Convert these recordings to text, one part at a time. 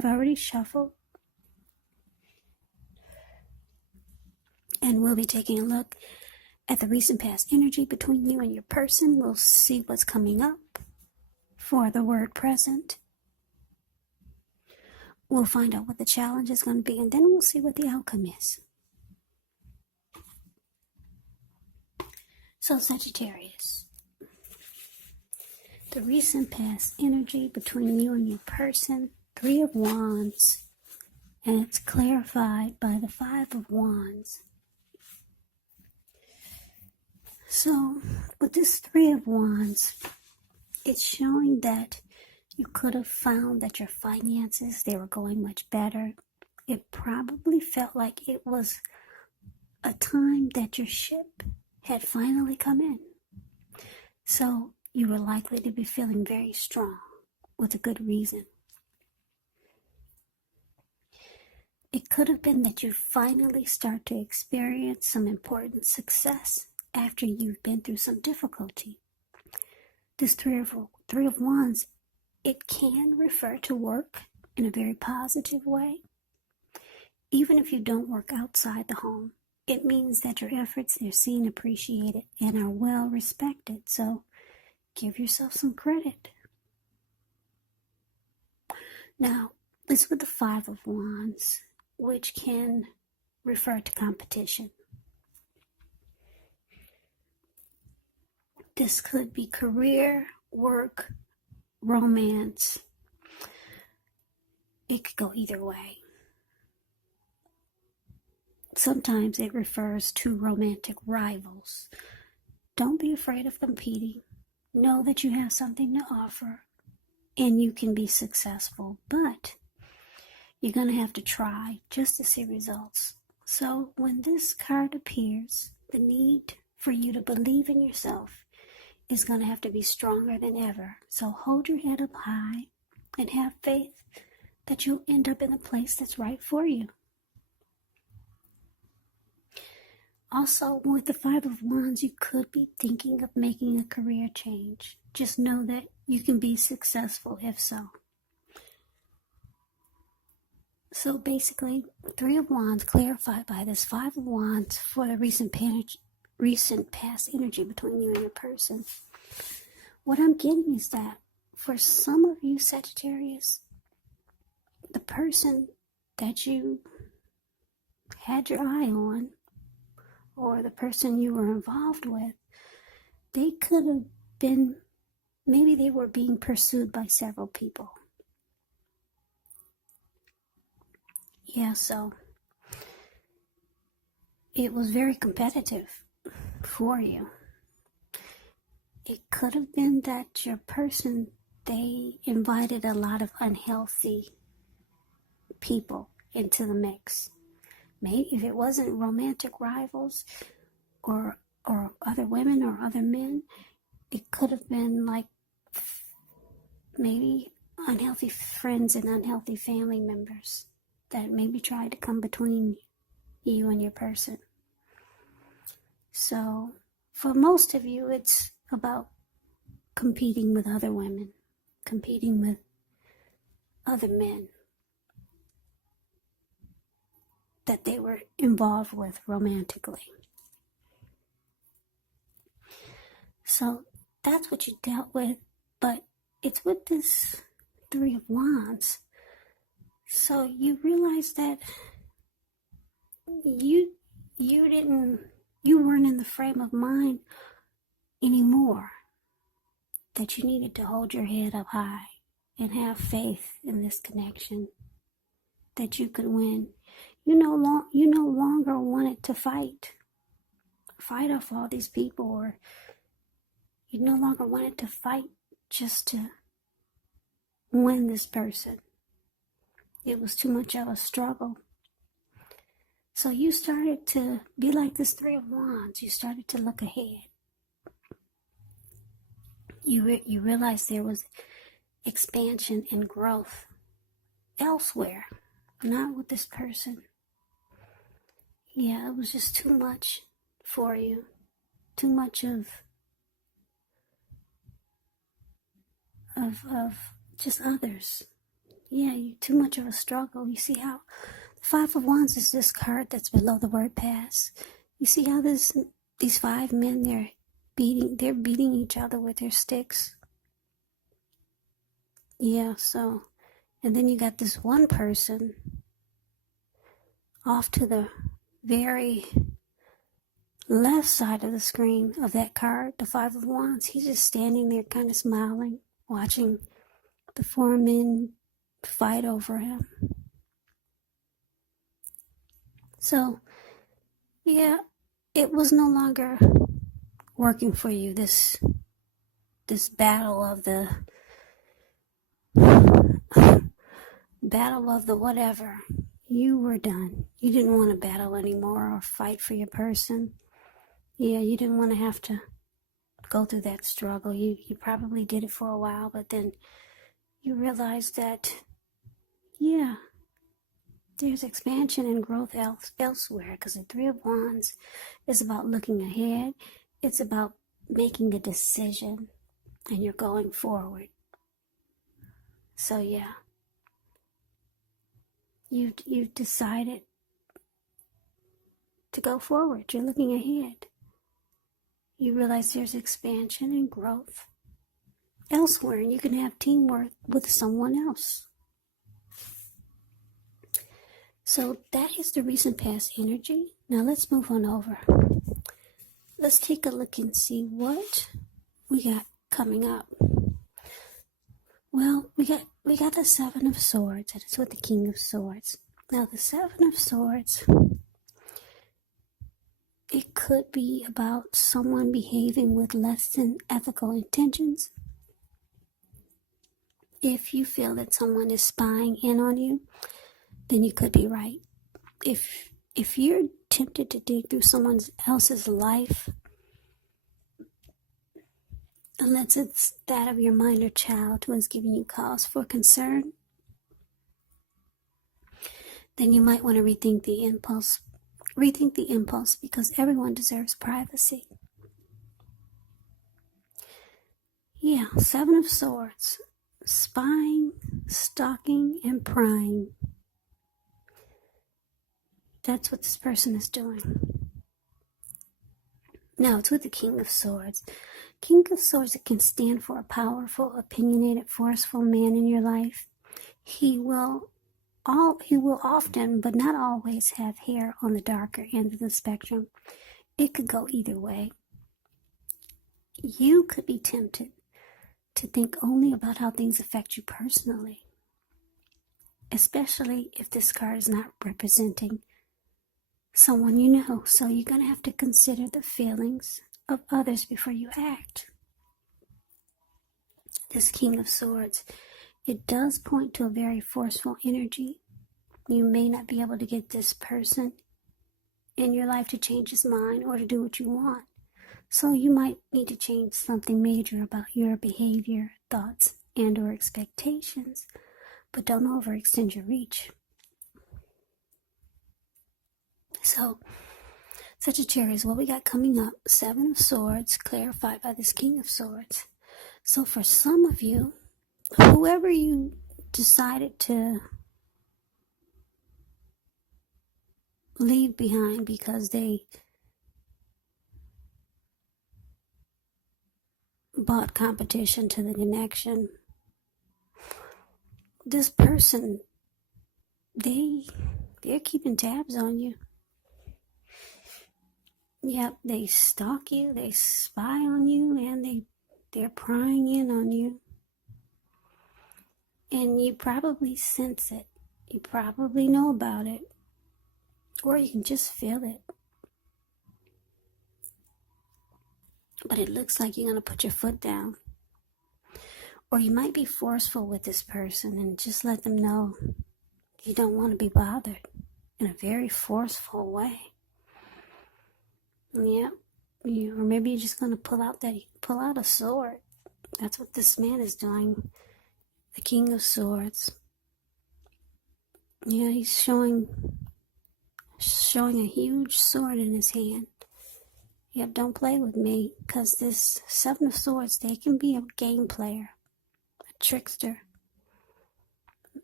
I've already shuffled, and we'll be taking a look at the recent past energy between you and your person. We'll see what's coming up for the word present. We'll find out what the challenge is going to be, and then we'll see what the outcome is. So, Sagittarius, the recent past energy between you and your person, 3 of Wands, and it's clarified by the 5 of Wands. So, with this 3 of Wands, it's showing that you could have found that your finances, they were going much better. It probably felt like it was a time that your ship had finally come in. So you were likely to be feeling very strong with a good reason. It could have been that you finally start to experience some important success after you've been through some difficulty. This three of Wands, it can refer to work in a very positive way. Even if you don't work outside the home, it means that your efforts are seen, appreciated, and are well respected. So give yourself some credit. Now, this with the 5 of Wands, which can refer to competition. This could be career, work, romance. It could go either way. Sometimes it refers to romantic rivals. Don't be afraid of competing. Know that you have something to offer and you can be successful, but you're going to have to try just to see results. So when this card appears, the need for you to believe in yourself is going to have to be stronger than ever. So hold your head up high and have faith that you'll end up in a place that's right for you. Also, with the 5 of Wands, you could be thinking of making a career change. Just know that you can be successful if so. So basically, 3 of Wands clarified by this 5 of Wands for the recent past energy between you and your person. What I'm getting is that for some of you Sagittarius, the person that you had your eye on, or the person you were involved with, they could have been, maybe they were being pursued by several people. Yeah, so it was very competitive for you. It could have been that your person, they invited a lot of unhealthy people into the mix. Maybe if it wasn't romantic rivals or other women or other men, it could have been like maybe unhealthy friends and unhealthy family members that maybe tried to come between you and your person. So for most of you, it's about competing with other women, competing with other men that they were involved with romantically. So that's what you dealt with, but it's with this 3 of Wands. So you realize that you weren't in the frame of mind anymore, that you needed to hold your head up high and have faith in this connection, that you could win. You no longer wanted to fight off all these people, or you no longer wanted to fight just to win this person. It was too much of a struggle. So you started to be like this 3 of Wands. You started to look ahead. You realized there was expansion and growth elsewhere, not with this person. Yeah, it was just too much for you. Too much of just others. too much of a struggle. You see how the Five of Wands is this card that's below the word pass. You see how these 5 men, they're beating each other with their sticks. Yeah, so, and then you got this one person off to the very left side of the screen of that card, the Five of Wands. He's just standing there kind of smiling, watching the 4 men fight over him. So, yeah, it was no longer working for you, this battle of the whatever. You were done. You didn't want to battle anymore or fight for your person. Yeah, you didn't want to have to go through that struggle. You probably did it for a while, but then you realized that, yeah, there's expansion and growth elsewhere, because the Three of Wands is about looking ahead. It's about making a decision, and you're going forward. So yeah, you've decided to go forward. You're looking ahead. You realize there's expansion and growth elsewhere, and you can have teamwork with someone else. So that is the recent past energy. Now let's move on over. Let's take a look and see what we got coming up. Well, we got the Seven of Swords, and it's with the King of Swords. Now the Seven of Swords, it could be about someone behaving with less than ethical intentions. If you feel that someone is spying in on you, then you could be right. If you're tempted to dig through someone else's life, unless it's that of your minor child who is giving you cause for concern, then you might want to rethink the impulse, because everyone deserves privacy. Yeah, Seven of Swords, spying, stalking, and prying. That's what this person is doing. Now it's with the King of Swords. King of Swords, it can stand for a powerful, opinionated, forceful man in your life. He will often, but not always, have hair on the darker end of the spectrum. It could go either way. You could be tempted to think only about how things affect you personally, especially if this card is not representing someone you know. So you're going to have to consider the feelings of others before you act. This King of Swords, it does point to a very forceful energy. You may not be able to get this person in your life to change his mind or to do what you want. So you might need to change something major about your behavior, thoughts, and or expectations. But don't overextend your reach. So, Sagittarius, what we got coming up, Seven of Swords, clarified by this King of Swords. So for some of you, whoever you decided to leave behind because they bought competition to the connection, this person, they're keeping tabs on you. Yep, they stalk you, they spy on you, and they're prying in on you. And you probably sense it. You probably know about it. Or you can just feel it. But it looks like you're going to put your foot down. Or you might be forceful with this person and just let them know you don't want to be bothered in a very forceful way. Yeah. Or maybe you're just going to pull out a sword. That's what this man is doing. The King of Swords. Yeah, he's showing a huge sword in his hand. Yep, don't play with me, because this Seven of Swords, they can be a game player, a trickster.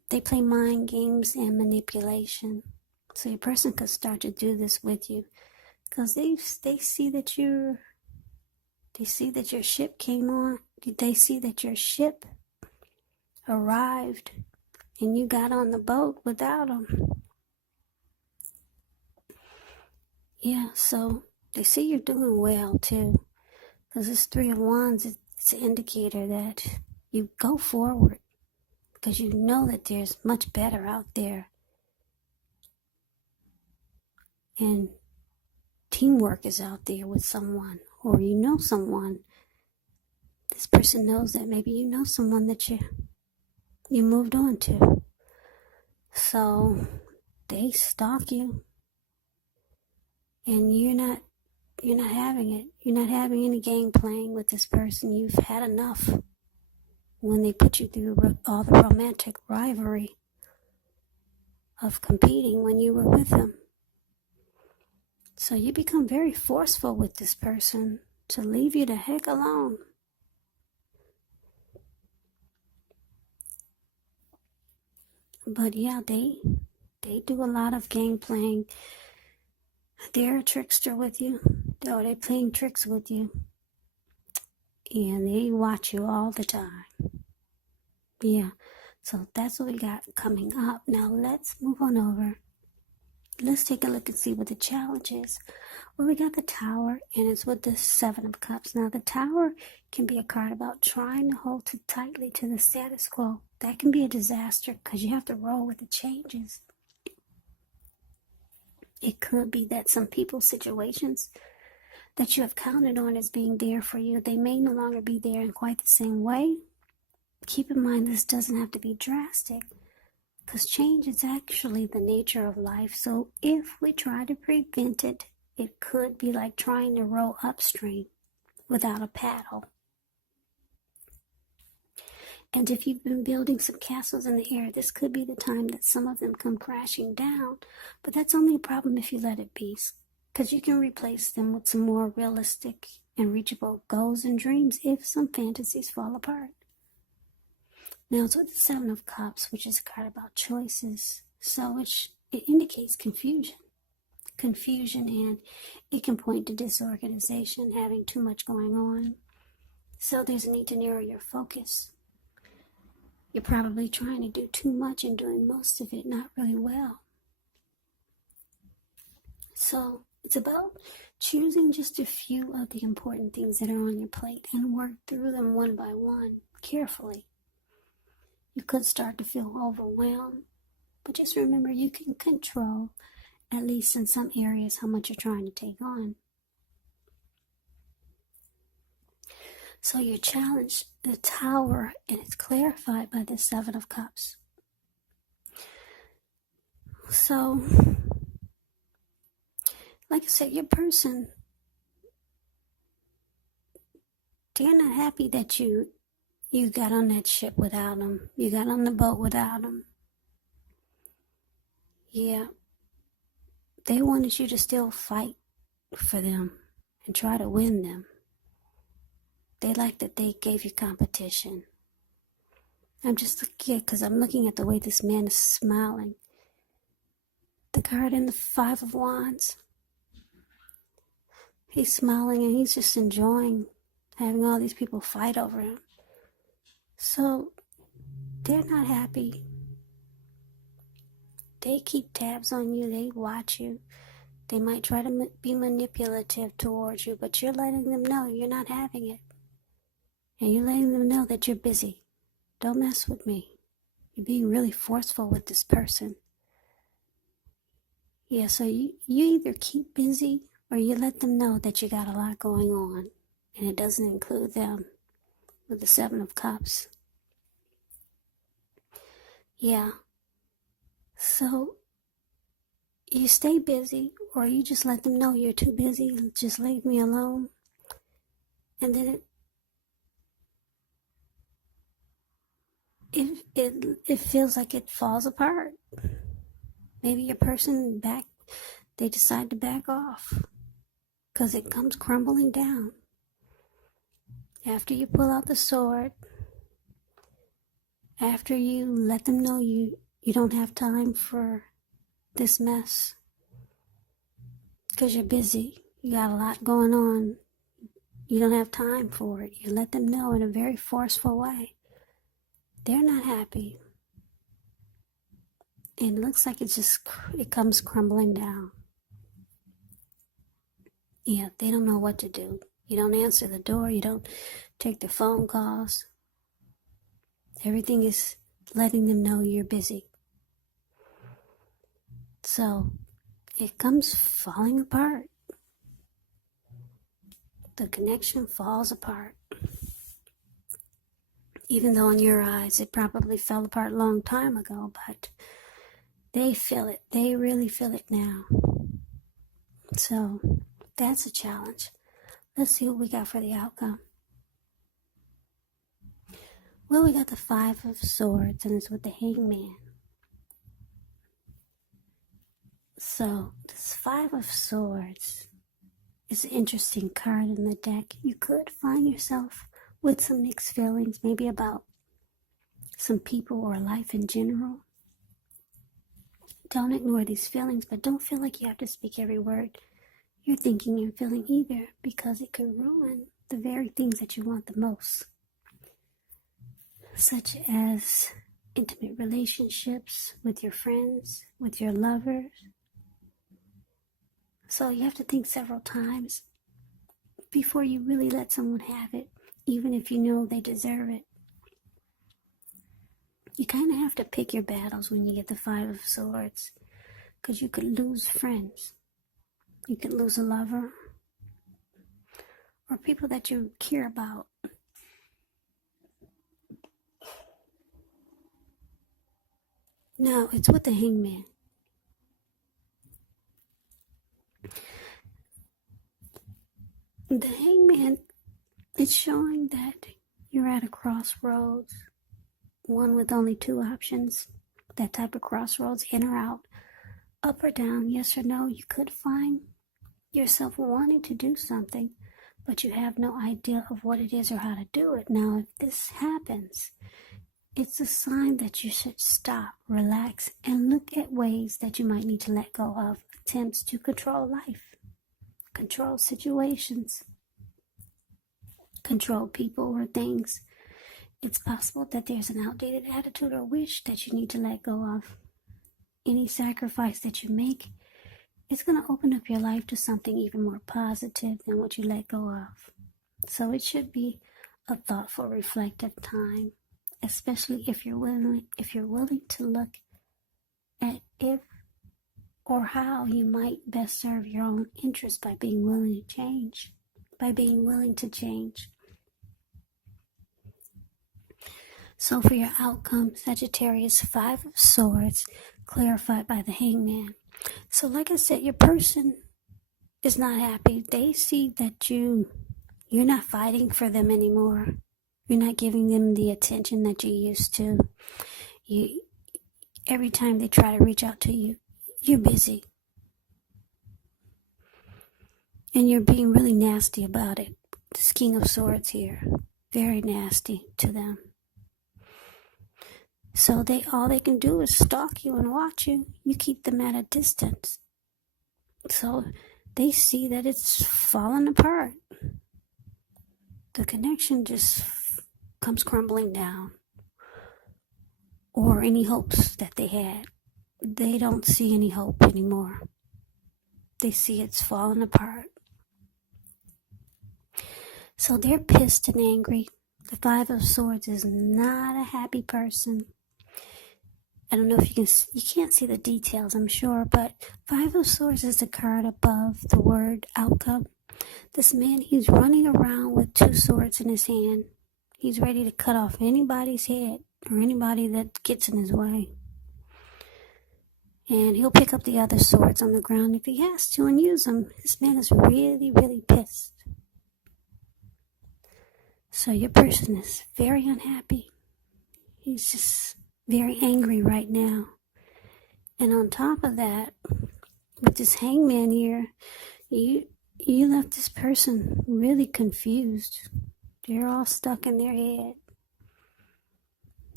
They play mind games and manipulation. So your person could start to do this with you because they see that your ship came on. They see that your ship arrived and you got on the boat without them. Yeah, so they see you're doing well too. Because this Three of Wands, it's an indicator that you go forward because you know that there's much better out there. And teamwork is out there with someone, or you know someone. This person knows that maybe you know someone that you moved on to. So they stalk you and you're not having it. You're not having any game playing with this person. You've had enough when they put you through all the romantic rivalry of competing when you were with them. So you become very forceful with this person to leave you the heck alone. But yeah, they do a lot of game playing. They're a trickster with you. Or they're playing tricks with you. And they watch you all the time. Yeah. So that's what we got coming up. Now let's move on over. Let's take a look and see what the challenge is. Well, we got the Tower, and it's with the Seven of Cups. Now, the Tower can be a card about trying to hold too tightly to the status quo. That can be a disaster because you have to roll with the changes. It could be that some people's situations that you have counted on as being there for you, they may no longer be there in quite the same way. Keep in mind, this doesn't have to be drastic, because change is actually the nature of life. So if we try to prevent it, it could be like trying to row upstream without a paddle. And if you've been building some castles in the air, this could be the time that some of them come crashing down. But that's only a problem if you let it be, because you can replace them with some more realistic and reachable goals and dreams if some fantasies fall apart. Now it's with the Seven of Cups, which is a card about choices. So it indicates confusion, and it can point to disorganization, having too much going on. So there's a need to narrow your focus. You're probably trying to do too much and doing most of it not really well. So it's about choosing just a few of the important things that are on your plate and work through them one by one, carefully. You could start to feel overwhelmed, but just remember you can control, at least in some areas, how much you're trying to take on. So your challenge, the Tower, and it's clarified by the Seven of Cups. So, like I said, your person, they're not happy that you got on that ship without them. You got on the boat without them. Yeah. They wanted you to still fight for them and try to win them. They like that they gave you competition. I'm just looking, because I'm looking at the way this man is smiling. The card in the Five of Wands. He's smiling and he's just enjoying having all these people fight over him. So they're not happy. They keep tabs on you. They watch you. They might try to be manipulative towards you, but you're letting them know you're not having it. And you're letting them know that you're busy. Don't mess with me. You're being really forceful with this person. Yeah, so you either keep busy or you let them know that you got a lot going on. And it doesn't include them with the Seven of Cups. Yeah. So you stay busy or you just let them know you're too busy and just leave me alone. And then it feels like it falls apart. Maybe your person they decide to back off because it comes crumbling down. After you pull out the sword After you let them know you don't have time for this mess because you're busy, you got a lot going on, you don't have time for it, you let them know in a very forceful way, they're not happy. And it looks like it comes crumbling down. Yeah, they don't know what to do. You don't answer the door, you don't take the phone calls. Everything is letting them know you're busy. So it comes falling apart. The connection falls apart. Even though in your eyes it probably fell apart a long time ago, but they feel it. They really feel it now. So that's a challenge. Let's see what we got for the outcome. Well, we got the 5 of Swords, and it's with the Hangman. So this 5 of Swords is an interesting card in the deck. You could find yourself with some mixed feelings, maybe about some people or life in general. Don't ignore these feelings, but don't feel like you have to speak every word you're thinking and feeling either, because it could ruin the very things that you want the most, such as intimate relationships with your friends, with your lovers. So you have to think several times before you really let someone have it, even if you know they deserve it. You kind of have to pick your battles when you get the 5 of Swords, because you could lose friends. You could lose a lover or people that you care about. No, it's with the Hangman. The Hangman, it's showing that you're at a crossroads, one with only 2 options. That type of crossroads, in or out, up or down, yes or no. You could find yourself wanting to do something, but you have no idea of what it is or how to do it. Now, if this happens, it's a sign that you should stop, relax, and look at ways that you might need to let go of attempts to control life, control situations, control people or things. It's possible that there's an outdated attitude or wish that you need to let go of. Any sacrifice that you make, it's going to open up your life to something even more positive than what you let go of. So it should be a thoughtful, reflective time, especially if you're willing to look at if or how you might best serve your own interests by being willing to change. So for your outcome, Sagittarius, 5 of Swords, clarified by the Hangman. So like I said, your person is not happy. They see that you're not fighting for them anymore. You're not giving them the attention that you used to. Every time they try to reach out to you, you're busy. And you're being really nasty about it. This King of Swords here, very nasty to them. So all they can do is stalk you and watch you. You keep them at a distance. So they see that it's falling apart. The connection just comes crumbling down. Or any hopes that they had. They don't see any hope anymore. They see it's falling apart. So they're pissed and angry. The 5 of Swords is not a happy person. I don't know if you can't see the details, I'm sure, but 5 of Swords is the card above the word outcome. This man, he's running around with 2 swords in his hand. He's ready to cut off anybody's head or anybody that gets in his way. And he'll pick up the other swords on the ground if he has to and use them. This man is really, really pissed. So your person is very unhappy. He's just very angry right now. And on top of that, with this Hangman here, you left this person really confused. They're all stuck in their head.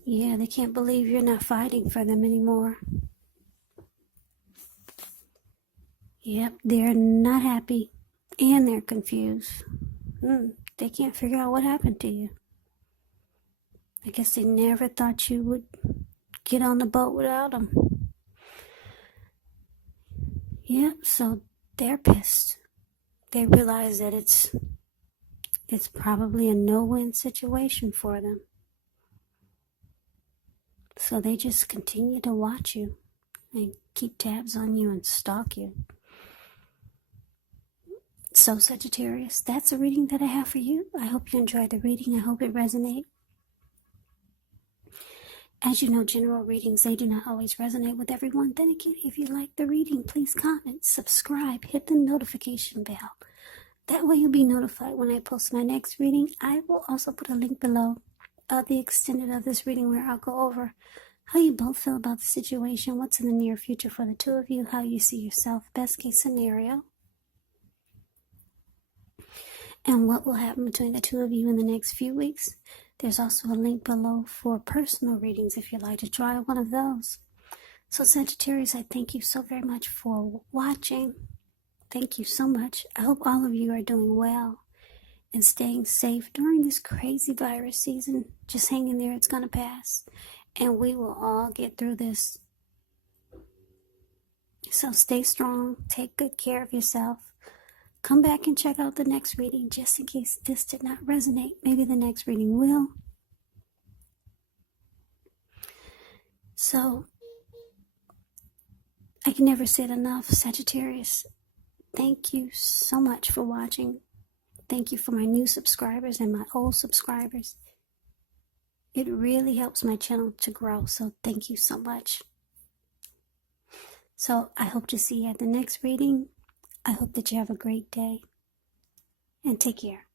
Yeah, they can't believe you're not fighting for them anymore. Yep, they're not happy and they're confused. They can't figure out what happened to you. I guess they never thought you would get on the boat without them. Yep, so they're pissed. They realize that it's probably a no-win situation for them. So they just continue to watch you and keep tabs on you and stalk you. So Sagittarius, that's a reading that I have for you. I hope you enjoyed the reading. I hope it resonates. As you know, general readings, they do not always resonate with everyone. Then again, if you like the reading, please comment, subscribe, hit the notification bell. That way you'll be notified when I post my next reading. I will also put a link below of the extended of this reading where I'll go over how you both feel about the situation, what's in the near future for the two of you, how you see yourself, best case scenario, and what will happen between the two of you in the next few weeks. There's also a link below for personal readings if you'd like to try one of those. So Sagittarius, I thank you so very much for watching. Thank you so much. I hope all of you are doing well and staying safe during this crazy virus season. Just hang in there, it's going to pass. And we will all get through this. So stay strong, take good care of yourself. Come back and check out the next reading just in case this did not resonate. Maybe the next reading will. So, I can never say it enough, Sagittarius. Thank you so much for watching. Thank you for my new subscribers and my old subscribers. It really helps my channel to grow, so thank you so much. So, I hope to see you at the next reading. I hope that you have a great day. And take care.